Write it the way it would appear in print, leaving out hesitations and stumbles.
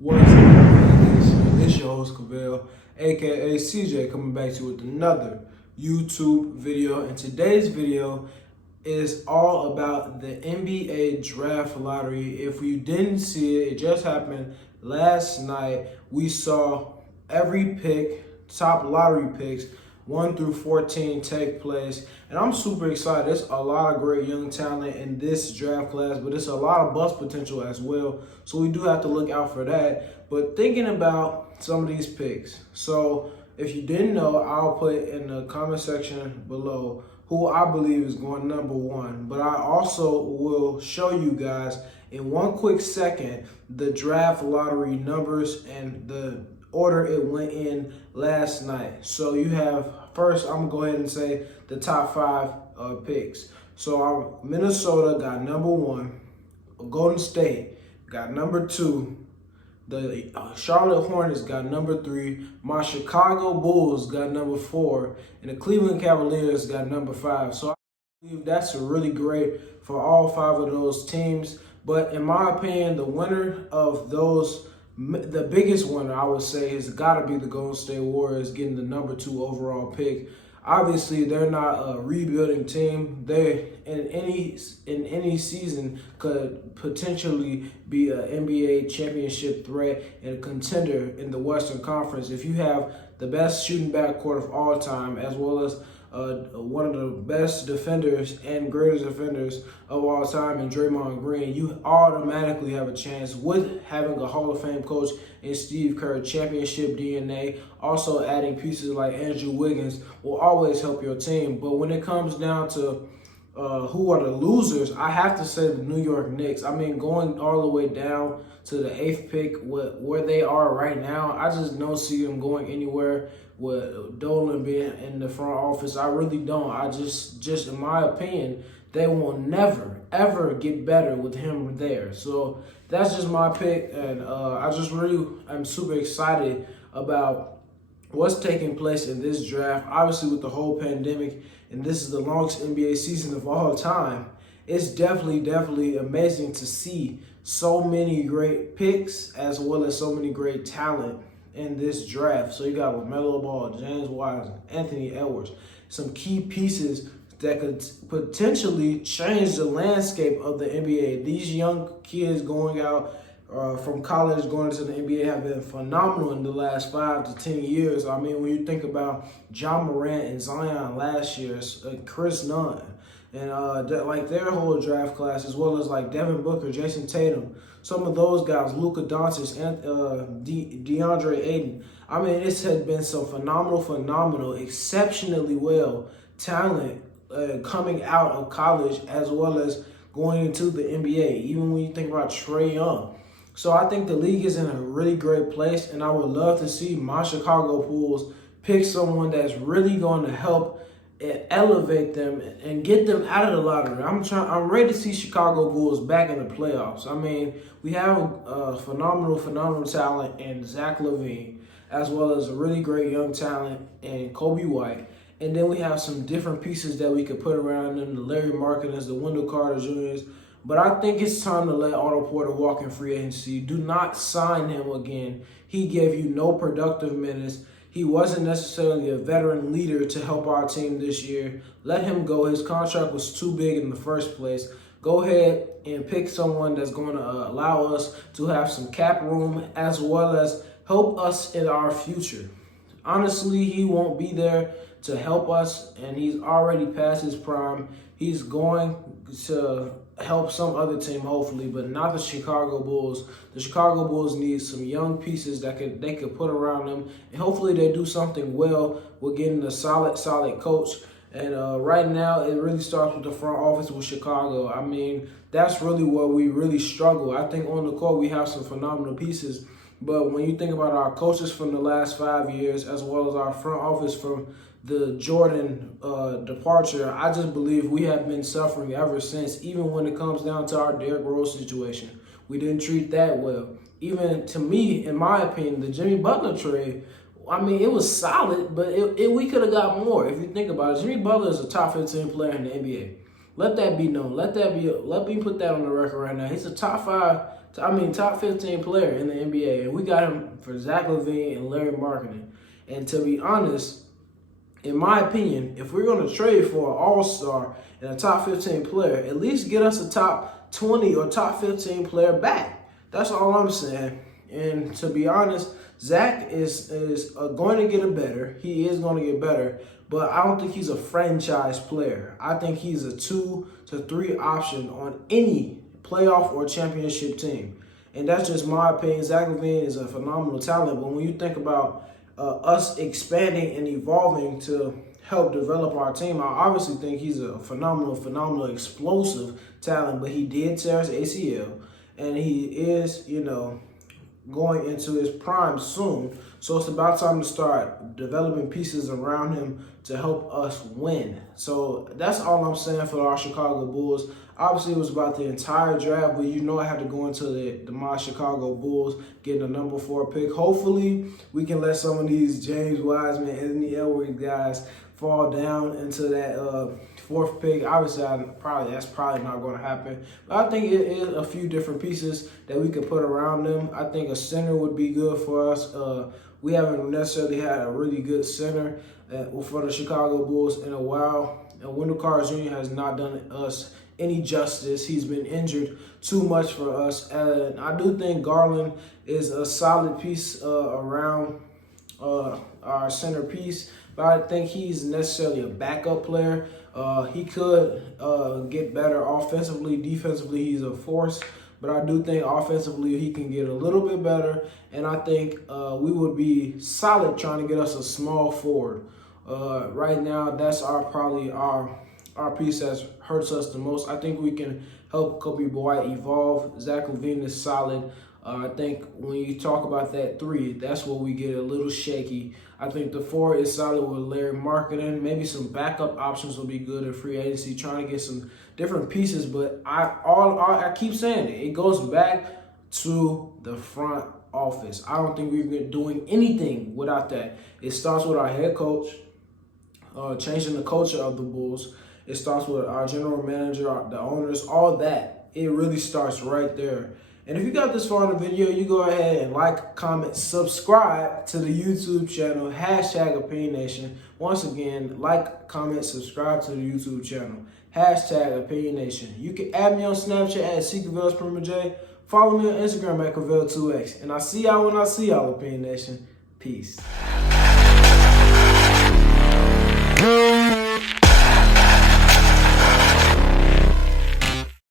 What's up, man? It's your host, Cavell, aka CJ, coming back to you with another YouTube video. And today's video is all about the NBA draft lottery. If you didn't see it, it just happened last night. We saw every pick, top lottery picks, 1 through 14 take place. And I'm super excited. There's a lot of great young talent in this draft class, but it's a lot of bust potential as well. So we do have to look out for that. But thinking about some of these picks. So if you didn't know, I'll put in the comment section below who I believe is going number one. But I also will show you guys in one quick second the draft lottery numbers and the order it went in last night. So you have, first I'm gonna go ahead and say the top five picks. So our Minnesota got number one, Golden State got number two, the Charlotte Hornets got number three, my Chicago Bulls got number four, and the Cleveland Cavaliers got number five. So I believe that's really great for all five of those teams. But in my opinion, the winner of those, the biggest winner I would say, has got to be the Golden State Warriors getting the number two overall pick. Obviously, they're not a rebuilding team. They in any season could potentially be an NBA championship threat and a contender in the Western Conference. If you have the best shooting backcourt of all time, as well as one of the best defenders and greatest defenders of all time in Draymond Green, you automatically have a chance with having a Hall of Fame coach in Steve Kerr, championship DNA. Also adding pieces like Andrew Wiggins will always help your team. But when it comes down to who are the losers, I have to say the New York Knicks. I mean, going all the way down to the eighth pick, where they are right now, I just don't see them going anywhere with Dolan being in the front office. I really don't. I just in my opinion, they will never, ever get better with him there. So that's just my pick, and I just really am super excited about what's taking place in this draft. Obviously, with the whole pandemic, and this is the longest NBA season of all time, it's definitely amazing to see so many great picks as well as so many great talent in this draft. So you got LaMelo Ball, James Wiseman, Anthony Edwards, some key pieces that could potentially change the landscape of the NBA. These young kids going out from college going into the NBA have been phenomenal in the last 5 to 10 years. I mean, when you think about John Morant and Zion last year, Chris Nunn, and like their whole draft class, as well as like Devin Booker, Jason Tatum, some of those guys, Luka Doncic, and DeAndre Ayton. I mean, it's had been some phenomenal, exceptionally well talent coming out of college as well as going into the NBA. Even when you think about Trae Young. So I think the league is in a really great place, and I would love to see my Chicago Bulls pick someone that's really going to help and elevate them and get them out of the lottery. I'm ready to see Chicago Bulls back in the playoffs. I mean, we have a phenomenal talent in Zach LaVine, as well as a really great young talent in Kobe White. And then we have some different pieces that we could put around them, the Larry Markkanens, the Wendell Carter Jr.'s. But I think it's time to let Otto Porter walk in free agency. Do not sign him again. He gave you no productive minutes. He wasn't necessarily a veteran leader to help our team this year. Let him go. His contract was too big in the first place. Go ahead and pick someone that's going to allow us to have some cap room as well as help us in our future. Honestly, he won't be there to help us, and he's already past his prime. He's going to help some other team, hopefully, but not the Chicago Bulls. The Chicago Bulls need some young pieces that they could put around them, and hopefully they do something well with getting a solid coach. And right now, it really starts with the front office with Chicago. I mean, that's really where we really struggle. I think on the court we have some phenomenal pieces, but when you think about our coaches from the last 5 years, as well as our front office from the Jordan departure, I just believe we have been suffering ever since, even when it comes down to our Derrick Rose situation. We didn't treat that well. Even to me, in my opinion, the Jimmy Butler trade, I mean, it was solid, but we could have got more. If you think about it, Jimmy Butler is a top 15 player in the NBA. Let that be known. Let me put that on the record right now. He's a top 5 top 15 player in the NBA, and we got him for Zach LaVine and Larry Marketing. And to be honest, in my opinion, if we're going to trade for an all-star and a top 15 player, at least get us a top 20 or top 15 player back. That's all I'm saying. And to be honest, Zach is going to get better. He is going to get better, but I don't think he's a franchise player. I think he's a 2 to 3 option on any playoff or championship team. And that's just my opinion. Zach LaVine is a phenomenal talent, but when you think about us expanding and evolving to help develop our team, I obviously think he's a phenomenal, explosive talent, but he did tear his ACL, and he is, going into his prime soon. So it's about time to start developing pieces around him to help us win. So that's all I'm saying for our Chicago Bulls. Obviously, it was about the entire draft, but I had to go into my Chicago Bulls getting the number 4 pick. Hopefully, we can let some of these James Wiseman, Anthony Edwards guys fall down into that 4th pick. Obviously, that's probably not going to happen. But I think it is a few different pieces that we could put around them. I think a center would be good for us. We haven't necessarily had a really good center for the Chicago Bulls in a while. And Wendell Carter Jr. has not done us any justice. He's been injured too much for us. And I do think Garland is a solid piece around our centerpiece, but I think he's necessarily a backup player. He could get better offensively. Defensively, he's a force. But I do think offensively he can get a little bit better. And I think we would be solid trying to get us a small forward. Right now, that's probably our piece that hurts us the most. I think we can help Kobe Bryant evolve. Zach LaVine is solid. I think when you talk about that 3, that's where we get a little shaky. I think the 4 is solid with Larry Marketing. Maybe some backup options will be good in free agency, trying to get some different pieces. But I keep saying it. It goes back to the front office. I don't think we've been doing anything without that. It starts with our head coach, changing the culture of the Bulls. It starts with our general manager, the owners, all that. It really starts right there. And if you got this far in the video, you go ahead and like, comment, subscribe to the YouTube channel, #OpinionNation. Once again, like, comment, subscribe to the YouTube channel, #OpinionNation. You can add me on Snapchat at CCavelsPrimaJ. Follow me on Instagram at Cavel2X. And I see y'all when I see y'all, Opinion Nation. Peace.